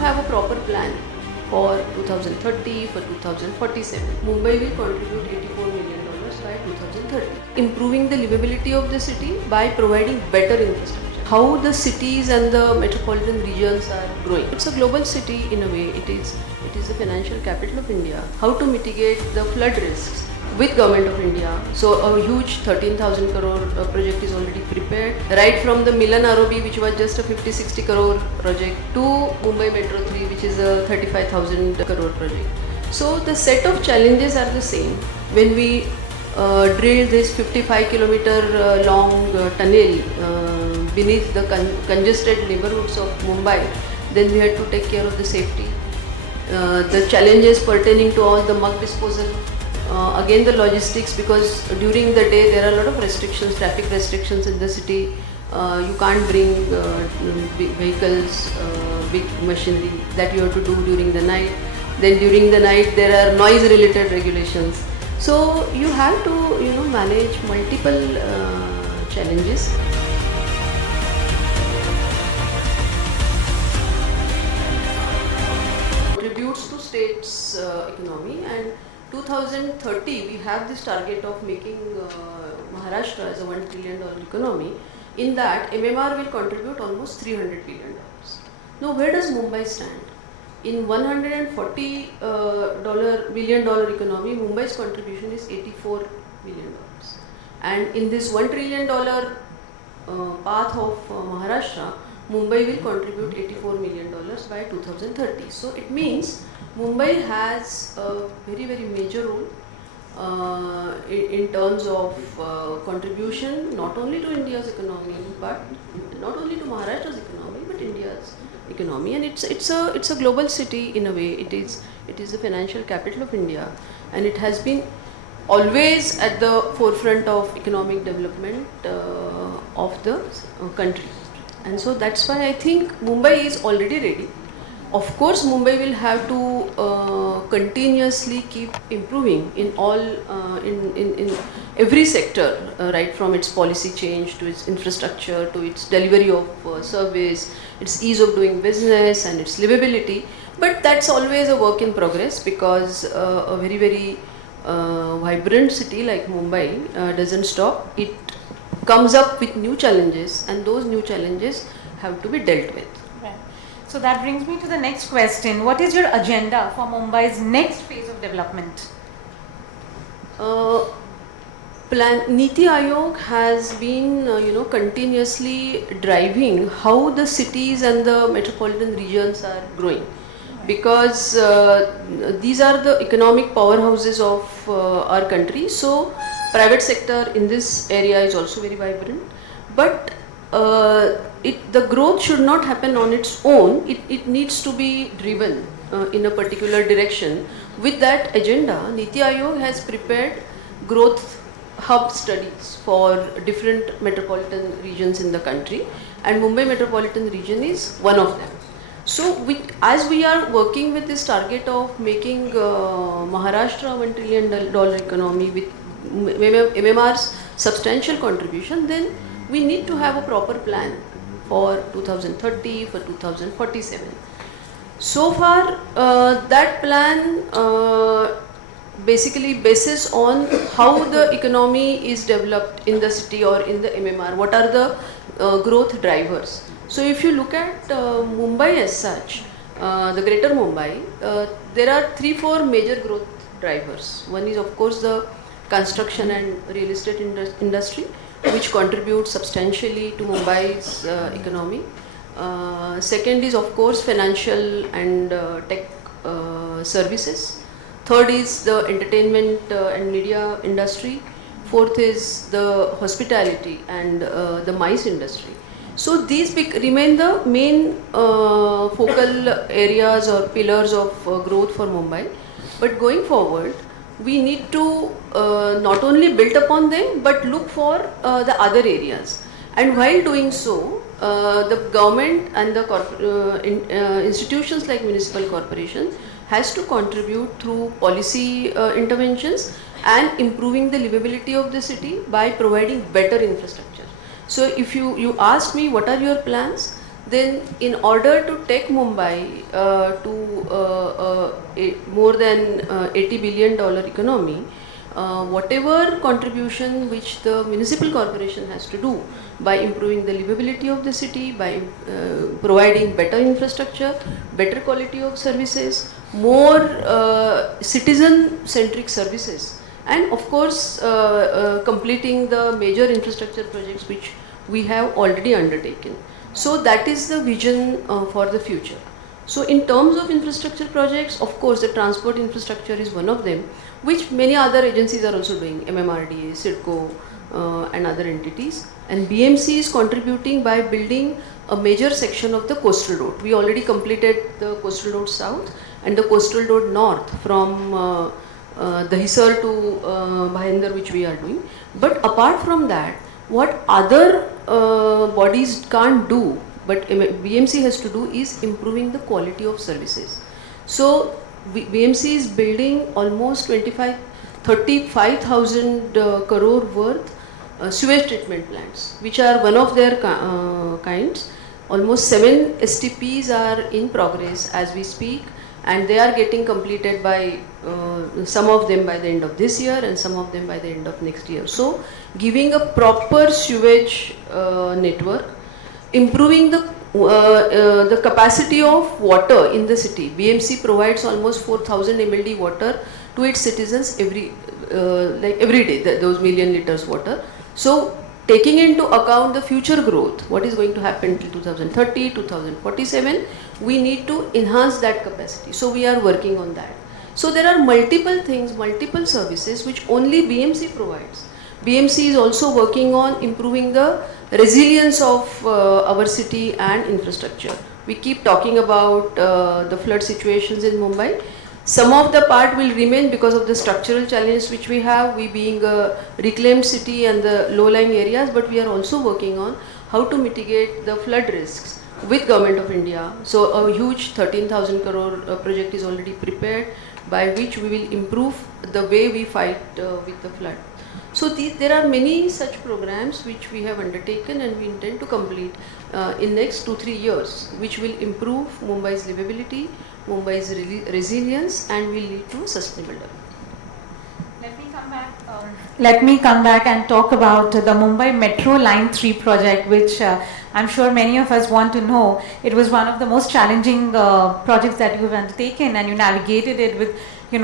have a proper plan for 2030, for 2047. Mumbai will contribute $84 million by 2030. Improving the livability of the city by providing better infrastructure. How the cities and the metropolitan regions are growing. It's a global city in a way. It is the financial capital of India. How to mitigate the flood risks with Government of India. So a huge 13,000 crore project is already prepared. Right from the Milan ROB, which was just a 50-60 crore project, to Mumbai Metro 3, which is a 35,000 crore project. So the set of challenges are the same. When we drilled this 55-kilometer long tunnel beneath the congested neighborhoods of Mumbai, then we had to take care of the safety. The challenges pertaining to all the mud disposal. Again the logistics, because during the day there are a lot of restrictions, traffic restrictions in the city. You can't bring vehicles, big machinery, that you have to do during the night. Then during the night there are noise related regulations. So you have to manage multiple challenges. Contributes to state's economy, and 2030 we have this target of making Maharashtra as a $1 trillion economy. In that, MMR will contribute almost $300 billion. Now where does Mumbai stand? In $140 billion economy, Mumbai's contribution is $84 billion. And in this $1 trillion path of Maharashtra, Mumbai will contribute $84 million by 2030. So it means Mumbai has a very, very major role in terms of contribution not only to India's economy, but not only to Maharashtra's economy, but India's economy. And it's a global city in a way. It is the financial capital of India, and it has been always at the forefront of economic development of the country. And so that's why I think Mumbai is already ready. Of course, Mumbai will have to continuously keep improving in all in every sector, right from its policy change to its infrastructure to its delivery of service, its ease of doing business and its livability. But that's always a work in progress, because a very, very vibrant city like Mumbai doesn't stop. It comes up with new challenges, and those new challenges have to be dealt with. Right. So that brings me to the next question. What is your agenda for Mumbai's next phase of development? Niti Aayog has been continuously driving how the cities and the metropolitan regions are growing, because these are the economic powerhouses of our country. So private sector in this area is also very vibrant, but the growth should not happen on its own. It needs to be driven in a particular direction. With that agenda, Niti Aayog has prepared growth hub studies for different metropolitan regions in the country, and Mumbai metropolitan region is one of them. So as we are working with this target of making Maharashtra $1 trillion economy with MMR's substantial contribution, then we need to have a proper plan for 2030, for 2047. So far, that plan basically bases on how the economy is developed in the city or in the MMR. What are the growth drivers? So if you look at Mumbai as such, the greater Mumbai, there are 3-4 major growth drivers. One is of course the construction and real estate industry, which contributes substantially to Mumbai's economy. Second is of course financial and tech services. Third is the entertainment and media industry. Fourth is the hospitality and the MICE industry. So these remain the main focal areas or pillars of growth for Mumbai. But going forward, we need to not only build upon them, but look for the other areas. And while doing so, the government and the institutions like municipal corporations has to contribute through policy interventions and improving the livability of the city by providing better infrastructure. So if you asked me what are your plans, then in order to take Mumbai to more than $80 billion economy, whatever contribution which the municipal corporation has to do by improving the livability of the city, by providing better infrastructure, better quality of services, more citizen-centric services, and of course completing the major infrastructure projects which we have already undertaken. So that is the vision for the future. So in terms of infrastructure projects, of course the transport infrastructure is one of them, which many other agencies are also doing, MMRDA, CIDCO and other entities. And BMC is contributing by building a major section of the coastal road. We already completed the coastal road south and the coastal road north from the Hisar to Bhayandar, which we are doing. But apart from that, what other bodies can't do, but BMC has to do, is improving the quality of services. So BMC is building almost 35,000 crore worth sewage treatment plants, which are one of their kinds. Almost 7 STPs are in progress as we speak, and they are getting completed by some of them by the end of this year and some of them by the end of next year. So giving a proper sewage network, improving the capacity of water in the city. BMC provides almost 4,000 MLD water to its citizens every day, those million liters water. So taking into account the future growth, what is going to happen till 2030, 2047, we need to enhance that capacity. So we are working on that. So there are multiple things, multiple services which only BMC provides. BMC is also working on improving the resilience of our city and infrastructure. We keep talking about the flood situations in Mumbai. Some of the part will remain because of the structural challenges which we have, we being a reclaimed city and the low-lying areas, but we are also working on how to mitigate the flood risks with Government of India. So a huge 13,000 crore project is already prepared, by which we will improve the way we fight with the flood. So there are many such programs which we have undertaken and we intend to complete in next 2-3 years, which will improve Mumbai's livability, Mumbai's resilience, and will lead to sustainable development. Let me come back and talk about the Mumbai Metro Line 3 project, which I'm sure many of us want to know. It was one of the most challenging projects that you've undertaken, and you navigated it with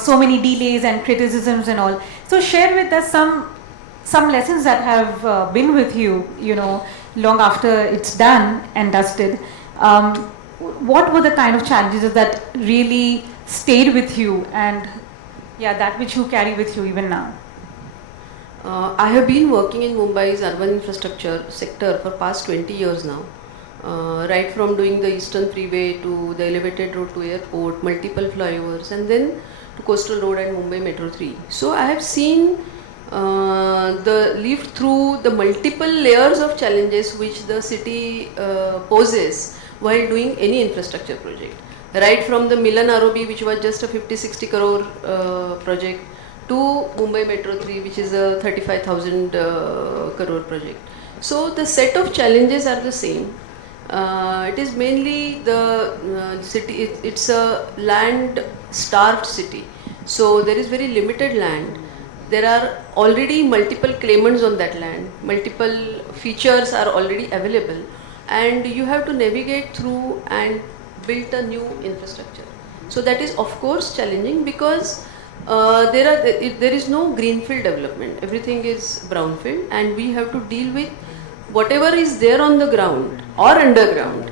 so many delays and criticisms and all. So share with us some lessons that have been with you, long after it's done and dusted. What were the kind of challenges that really stayed with you, and that which you carry with you even now? I have been working in Mumbai's urban infrastructure sector for past 20 years now. Right from doing the Eastern Freeway to the elevated road to airport, multiple flyovers, and then to Coastal Road and Mumbai Metro 3. So I have seen lived through the multiple layers of challenges which the city poses while doing any infrastructure project. Right from the Milan ROB, which was just a 50-60 crore project, to Mumbai Metro 3, which is a 35,000 crore project. So the set of challenges are the same. It is mainly the city, it's a land-starved city. So there is very limited land. There are already multiple claimants on that land. Multiple features are already available. And you have to navigate through and build a new infrastructure. So that is of course challenging, because there is no greenfield development. Everything is brownfield, and we have to deal with whatever is there on the ground or underground.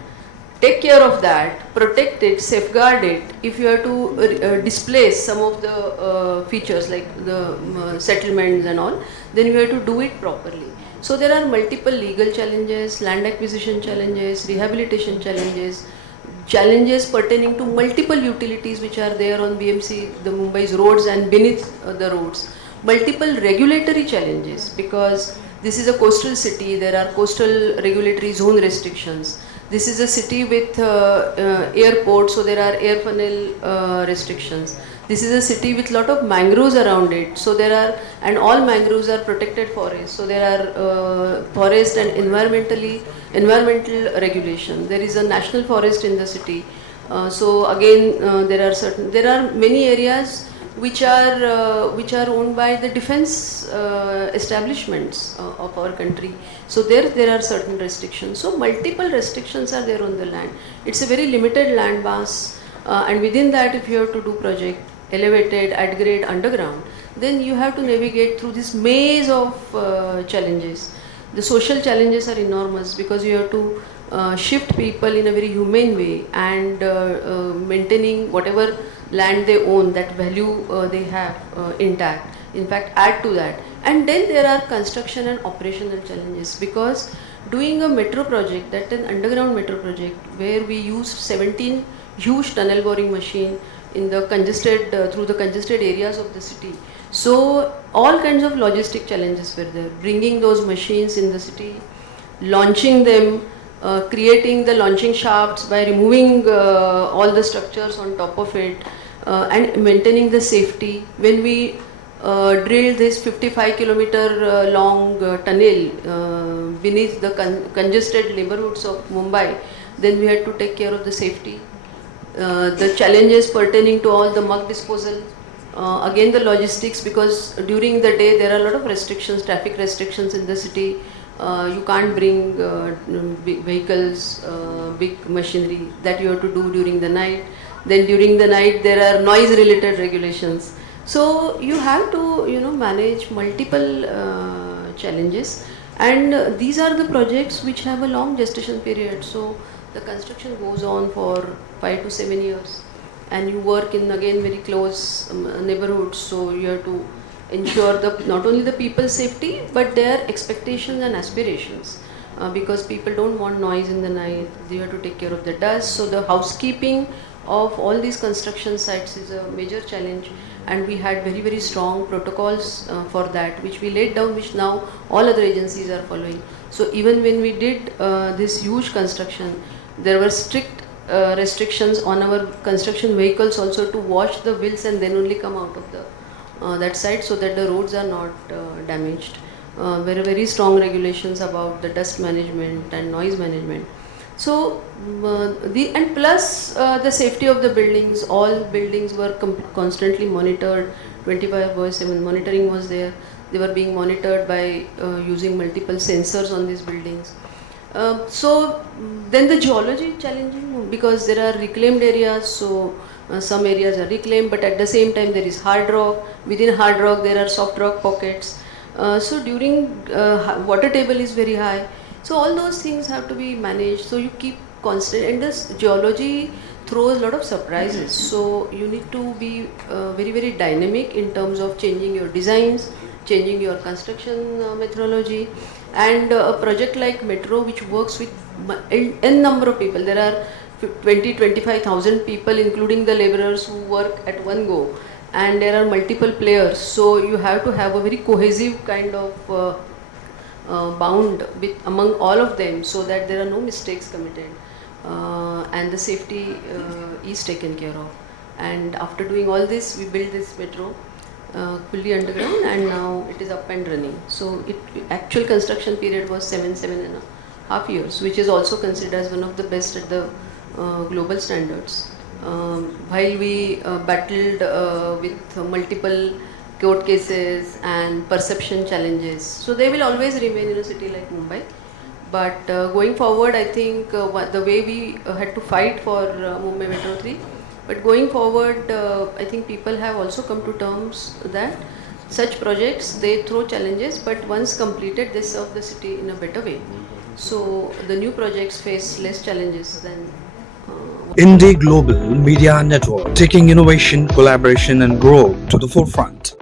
Take care of that, protect it, safeguard it. If you have to displace some of the features like the settlements and all, then you have to do it properly. So there are multiple legal challenges, land acquisition challenges, rehabilitation challenges, challenges pertaining to multiple utilities which are there on BMC, the Mumbai's roads and beneath the roads. Multiple regulatory challenges, because this is a coastal city, there are coastal regulatory zone restrictions. This is a city with airport, so there are air funnel restrictions. This is a city with lot of mangroves around it, so there are, and all mangroves are protected forests. So there are forest and environmental regulation. There is a national forest in the city. So again, there are many areas which are owned by the defense establishments of our country. So there are certain restrictions. So multiple restrictions are there on the land. It's a very limited land mass, and within that, if you have to do project elevated, at grade, underground, then you have to navigate through this maze of challenges. The social challenges are enormous because you have to shift people in a very humane way, and maintaining whatever land they own, that value they have intact. In fact, add to that. And then there are construction and operational challenges, because doing a metro project, that an underground metro project, where we used 17 huge tunnel boring machine in the congested through the congested areas of the city. So all kinds of logistic challenges were there. Bringing those machines in the city, launching them, creating the launching shafts by removing all the structures on top of it, and maintaining the safety. When we drilled this 55-kilometer long tunnel beneath the congested neighborhoods of Mumbai, then we had to take care of the safety. The challenges pertaining to all the mud disposal, again the logistics, because during the day there are a lot of restrictions, traffic restrictions in the city. You can't bring big vehicles, big machinery, that you have to do during the night. Then during the night there are noise related regulations. So you have to manage multiple challenges, and these are the projects which have a long gestation period. So the construction goes on for 5 to 7 years, and you work in again very close neighborhoods. So you have to ensure not only the people's safety but their expectations and aspirations, because people don't want noise in the night. You have to take care of the dust. So the housekeeping of all these construction sites is a major challenge, and we had very strong protocols for that, which we laid down, which now all other agencies are following. So even when we did this huge construction, there were strict restrictions on our construction vehicles also to wash the wheels and then only come out of the that site, so that the roads are not damaged. There are very strong regulations about the dust management and noise management. So and plus the safety of the buildings. All buildings were constantly monitored. 25/7 monitoring was there. They were being monitored by using multiple sensors on these buildings. So then the geology is challenging, because there are reclaimed areas. So some areas are reclaimed, but at the same time there is hard rock. Within hard rock there are soft rock pockets. So during water table is very high. So all those things have to be managed. So you keep constant, and this geology throws a lot of surprises. So you need to be very dynamic in terms of changing your designs, changing your construction methodology. And a project like metro, which works with n number of people, there are 20-25,000 people, including the laborers who work at one go, and there are multiple players. So you have to have a very cohesive kind of bound among all of them, so that there are no mistakes committed, and the safety is taken care of. And after doing all this, we built this metro fully underground, and now it is up and running. So actual construction period was 7.5 years, which is also considered as one of the best at the global standards. While we battled with multiple court cases and perception challenges, so they will always remain in a city like Mumbai. But going forward, I think the way we had to fight for Mumbai Metro 3, but going forward, I think people have also come to terms that such projects, they throw challenges, but once completed, they serve the city in a better way. So the new projects face less challenges than Indie Global Media Network, taking innovation, collaboration, and growth to the forefront.